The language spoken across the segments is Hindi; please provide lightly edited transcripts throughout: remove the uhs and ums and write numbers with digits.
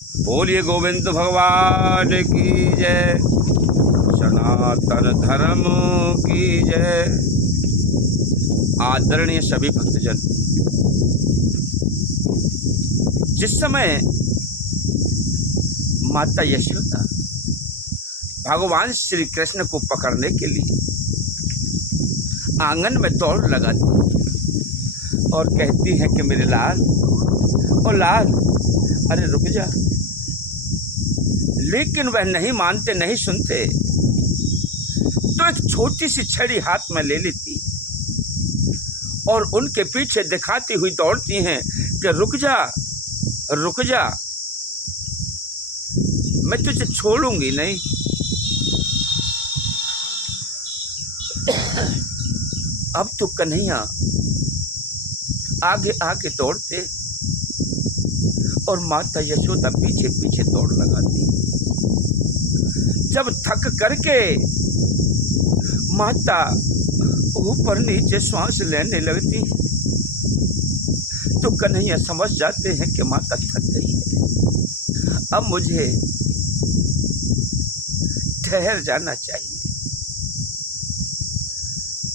बोलिए गोविंद भगवान की जय, सनातन धर्म की जय। आदरणीय सभी भक्तजन, जिस समय माता यशोदा भगवान श्री कृष्ण को पकड़ने के लिए आंगन में दौड़ लगाती और कहती हैं कि मेरे लाल, ओ लाल, अरे रुक जा। लेकिन वह नहीं मानते, नहीं सुनते, तो एक छोटी सी छड़ी हाथ में ले लेती और उनके पीछे दिखाती हुई दौड़ती हैं कि रुक जा, रुक जा, मैं तुझे छोड़ूंगी नहीं। अब तो कन्हैया आगे आगे दौड़ते और माता यशोदा पीछे पीछे दौड़ लगाती। जब थक करके माता ऊपर नीचे श्वास लेने लगती तो कन्हैया समझ जाते हैं कि माता थक गई है, अब मुझे ठहर जाना चाहिए।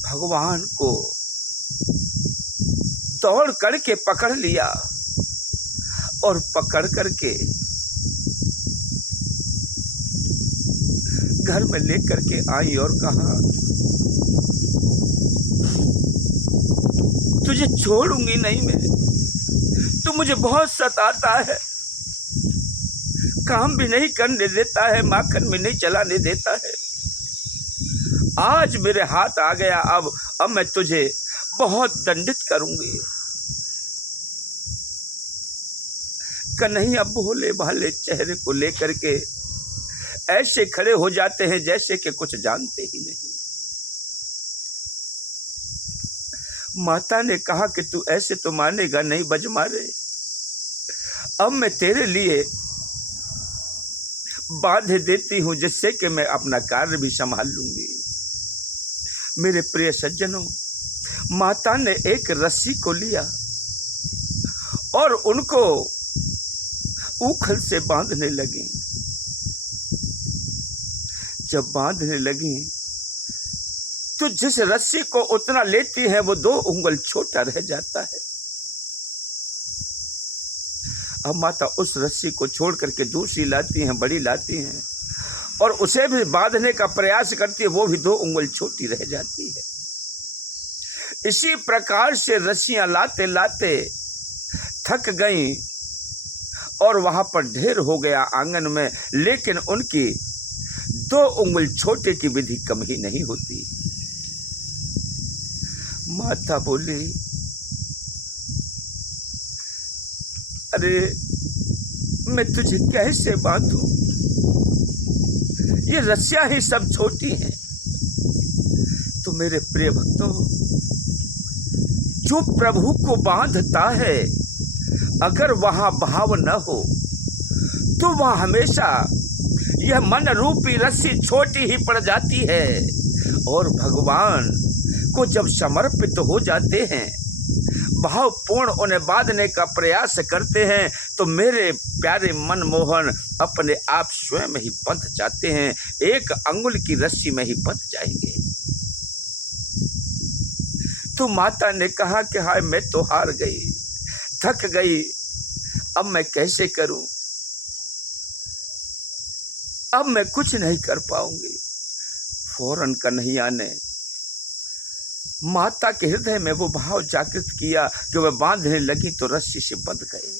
भगवान को दौड़ करके पकड़ लिया और पकड़ करके घर में लेकर के आई और कहा, तुझे छोड़ूंगी नहीं मैं, तू मुझे बहुत सताता है, काम भी नहीं करने देता है, माखन भी नहीं चलाने देता है। आज मेरे हाथ आ गया, अब मैं तुझे बहुत दंडित करूंगी। कन्हैया भोले भाले चेहरे को लेकर के ऐसे खड़े हो जाते हैं जैसे कि कुछ जानते ही नहीं। माता ने कहा कि तू ऐसे तो मानेगा नहीं बज मारे, अब मैं तेरे लिए बांध देती हूं जिससे कि मैं अपना कार्य भी संभाल लूंगी। मेरे प्रिय सज्जनों, माता ने एक रस्सी को लिया और उनको उखल से बांधने लगी। जब बांधने लगी तो जिस रस्सी को उतना लेती है वो 2 उंगल छोटा रह जाता है। अब माता उस रस्सी को छोड़ करके दूसरी लाती हैं, बड़ी लाती हैं और उसे भी बांधने का प्रयास करती है, वो भी 2 उंगल छोटी रह जाती है। इसी प्रकार से रस्सियां लाते लाते थक गई और वहां पर ढेर हो गया आंगन में, लेकिन उनकी 2 उंगल छोटे की विधि कम ही नहीं होती। माता बोली, अरे मैं तुझे कैसे बांधूं, ये रस्सियां ही सब छोटी हैं। तो मेरे प्रिय भक्तों, जो प्रभु को बांधता है, अगर वहां भाव न हो तो वह हमेशा यह मन रूपी रस्सी छोटी ही पड़ जाती है। और भगवान को जब समर्पित हो जाते हैं, भावपूर्ण उन्हें बांधने का प्रयास करते हैं, तो मेरे प्यारे मनमोहन अपने आप स्वयं ही बंध जाते हैं, एक अंगुल की रस्सी में ही बंध जाएंगे। तो माता ने कहा कि हाय, मैं तो हार गई, थक गई, अब मैं कैसे करूं, अब मैं कुछ नहीं कर पाऊंगी। फौरन कन्हैया ने माता के हृदय में वो भाव जागृत किया कि वह बांधने लगी तो रस्सी से बंध गए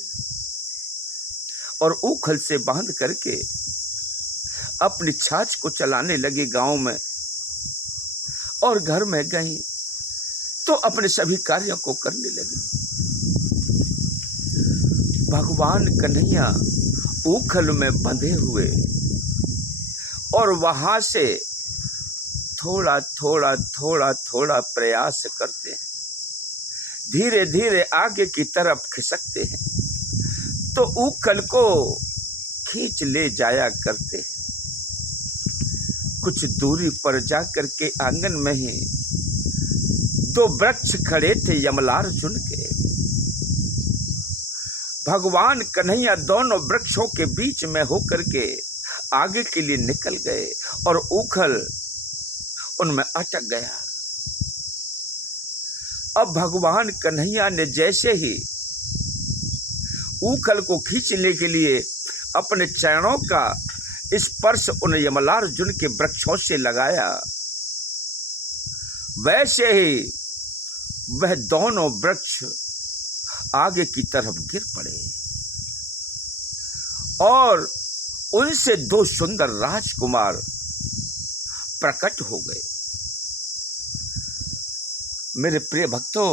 और उखल से बांध करके अपनी छाछ को चलाने लगी गांव में और घर में गई तो अपने सभी कार्यों को करने लगी। भगवान कन्हैया उखल में बंधे हुए और वहां से थोड़ा थोड़ा थोड़ा थोड़ा प्रयास करते हैं, धीरे धीरे आगे की तरफ खिसकते हैं तो उखल को खींच ले जाया करते हैं। कुछ दूरी पर जाकर के आंगन में ही 2 वृक्ष खड़े थे यमलार्जुन के। भगवान कन्हैया दोनों वृक्षों के बीच में होकर के आगे के लिए निकल गए और ऊखल उनमें अटक गया। अब भगवान कन्हैया ने जैसे ही ऊखल को खींचने के लिए अपने चरणों का स्पर्श उन यमलार्जुन के वृक्षों से लगाया, वैसे ही वह दोनों वृक्ष आगे की तरफ गिर पड़े और उनसे दो सुंदर राजकुमार प्रकट हो गए। मेरे प्रिय भक्तों,